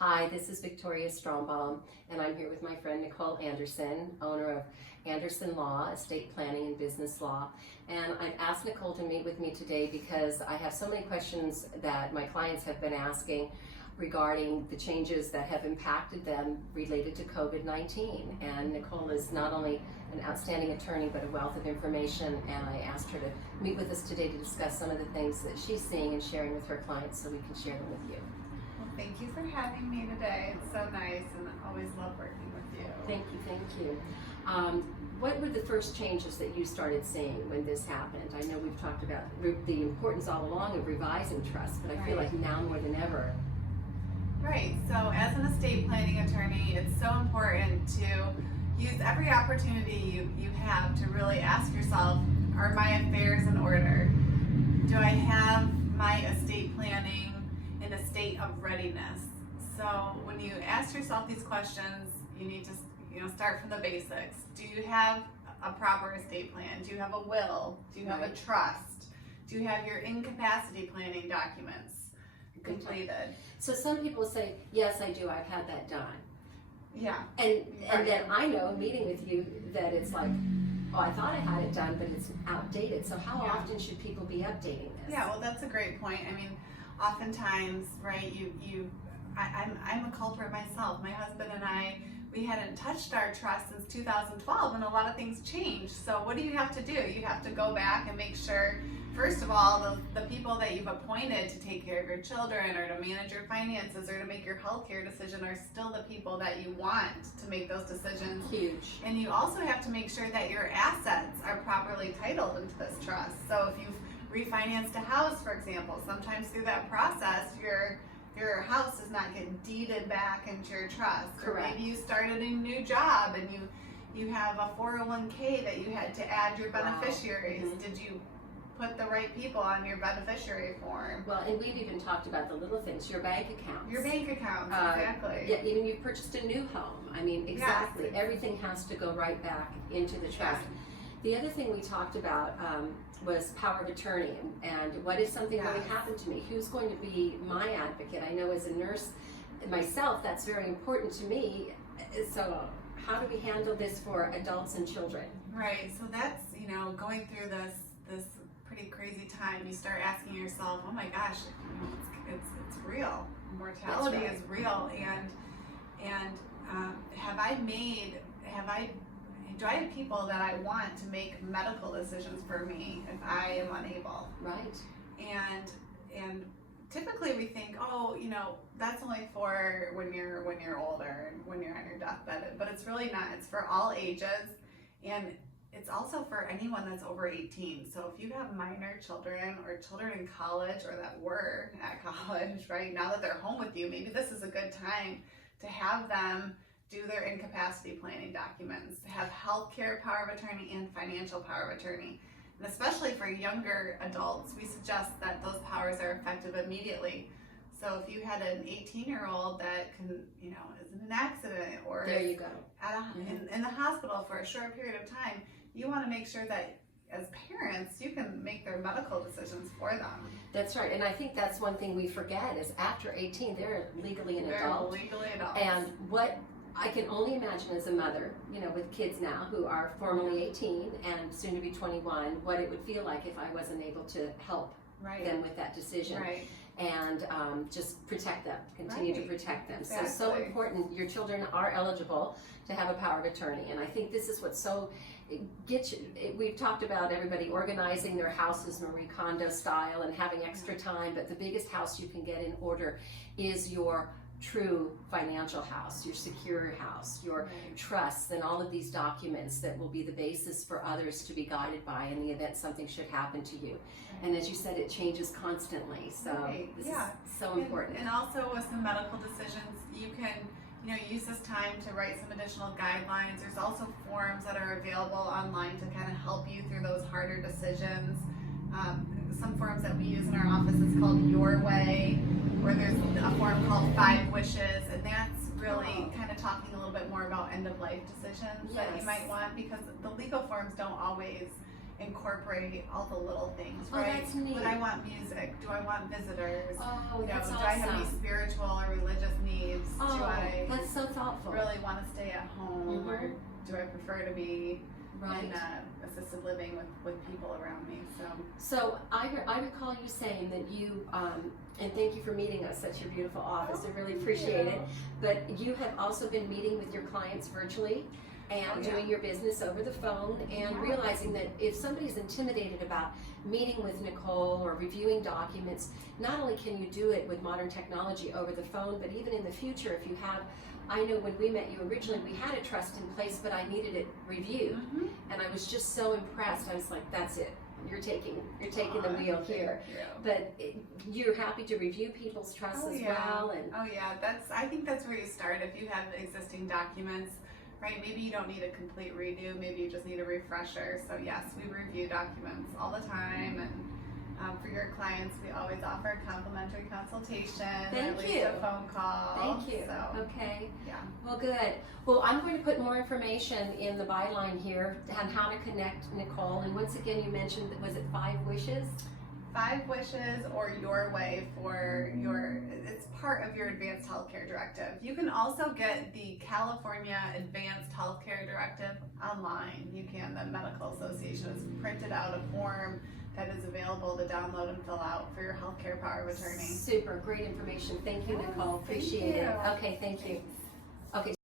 Hi, this is Victoria Strombaum, and I'm here with my friend Nicole Anderson, owner of Anderson Law, Estate Planning and Business Law. And I've asked Nicole to meet with me today because I have so many questions that my clients have been asking regarding the changes that have impacted them related to COVID-19. And Nicole is not only an outstanding attorney, but a wealth of information, and I asked her to meet with us today to discuss some of the things that she's seeing and sharing with her clients so we can share them with you. Well, thank you for having me today. It's so nice, and I always love working with you. Thank you, thank you. What were the first changes that you started seeing when this happened? I know we've talked about the importance all along of revising trust, but I feel like now more than ever. Right, so as an estate planning attorney, it's so important to use every opportunity you have to really ask yourself, are my affairs in order? Do I have my estate planning in a state of readiness? So when you ask yourself these questions, you need to start from the basics. Do you have a proper estate plan? Do you have a will? Do you have a trust? Do you have your incapacity planning documents completed? So some people say, yes, I do, I've had that done. Yeah. And then I know, meeting with you, that it's like, oh, I thought I had it done, but it's outdated. So how often should people be updating this? Yeah, well, that's a great point. I mean, oftentimes, right, I'm a culprit myself. My husband and I, we hadn't touched our trust since 2012, and a lot of things changed. So what do you have to do? You have to go back and make sure, first of all, the people that you've appointed to take care of your children or to manage your finances or to make your healthcare decision are still the people that you want to make those decisions. Huge. And you also have to make sure that your assets are properly titled into this trust. So if you've refinanced a house, for example, sometimes through that process, your house does not get deeded back into your trust. Correct. Or maybe you started a new job and you have a 401k that you had to add your beneficiaries. Wow. Did you put the right people on your beneficiary form? Well, and we've even talked about the little things, your bank accounts. Your bank accounts, exactly. Yeah, even you purchased a new home. I mean, exactly. Yes. Everything has to go right back into the trust. Yeah. The other thing we talked about was power of attorney, and what if something really happened to me? Who's going to be my advocate? I know as a nurse myself, that's very important to me. So how do we handle this for adults and children? Right, so that's, going through this pretty crazy time, you start asking yourself, oh my gosh, it's real. Mortality is real, and do I have people that I want to make medical decisions for me if I am unable? Right. And typically we think, oh, that's only for when you're older and when you're on your deathbed, but it's really not. It's for all ages, and it's also for anyone that's over 18. So if you have minor children or children in college or that were at college, right, now that they're home with you, maybe this is a good time to have them do their incapacity planning documents, have healthcare power of attorney and financial power of attorney. And especially for younger adults, we suggest that those powers are effective immediately. So if you had an 18-year-old that is in an accident or there you go. In the hospital for a short period of time, you want to make sure that as parents, you can make their medical decisions for them. That's right, and I think that's one thing we forget is after 18, they're legally an adult. They're legally adults. And what I can only imagine as a mother, with kids now who are formally 18 and soon to be 21, what it would feel like if I wasn't able to help them with that decision. Right. And just protect them, continue to protect them. Exactly. So important. Your children are eligible to have a power of attorney, and I think this is what's so gets you. We've talked about everybody organizing their houses Marie Kondo style and having extra time, but the biggest house you can get in order is your true financial house, your secure house, your trusts, and all of these documents that will be the basis for others to be guided by in the event something should happen to you. And as you said, it changes constantly, so this is so important. And also with some medical decisions, you can use this time to write some additional guidelines. There's also forms that are available online to kind of help you through those harder decisions. Some forms that we use in our office is called Your Way, or there's a form called 5 Wishes, and that's really kind of talking a little bit more about end-of-life decisions that you might want, because the legal forms don't always incorporate all the little things, right? Oh, that's neat. Would I want music? Do I want visitors? Oh, that's do awesome. I have any spiritual or religious needs? choice. Oh, Do I that's so thoughtful. really want to stay at home, or do I prefer to be Right. in assisted living with people around me? So I recall you saying that you, and thank you for meeting us at your beautiful office. I really appreciate it. But you have also been meeting with your clients virtually and doing your business over the phone, and realizing that if somebody's intimidated about meeting with Nicole or reviewing documents, not only can you do it with modern technology over the phone, but even in the future, if you have, I know when we met you originally, we had a trust in place, but I needed it reviewed, and I was just so impressed. I was like, that's it. You're taking the wheel here. But you're happy to review people's trusts as well. And I think that's where you start. If you have existing documents, right? Maybe you don't need a complete redo. Maybe you just need a refresher. So yes, we review documents all the time, and for your clients, we always offer a complimentary consultation, or at least a phone call. Thank you. So, okay. Yeah. Well, good. Well, I'm going to put more information in the byline here on how to connect Nicole. And once again, you mentioned, was it 5 wishes? 5 wishes, or Your Way, for it's part of your Advanced Healthcare Directive. You can also get the California Advanced Healthcare Directive online. You can. The Medical Association has printed out a form that is available to download and fill out for your healthcare power of attorney. Super, great information. Thank you, Nicole. Appreciate it. Okay, thank you. Okay.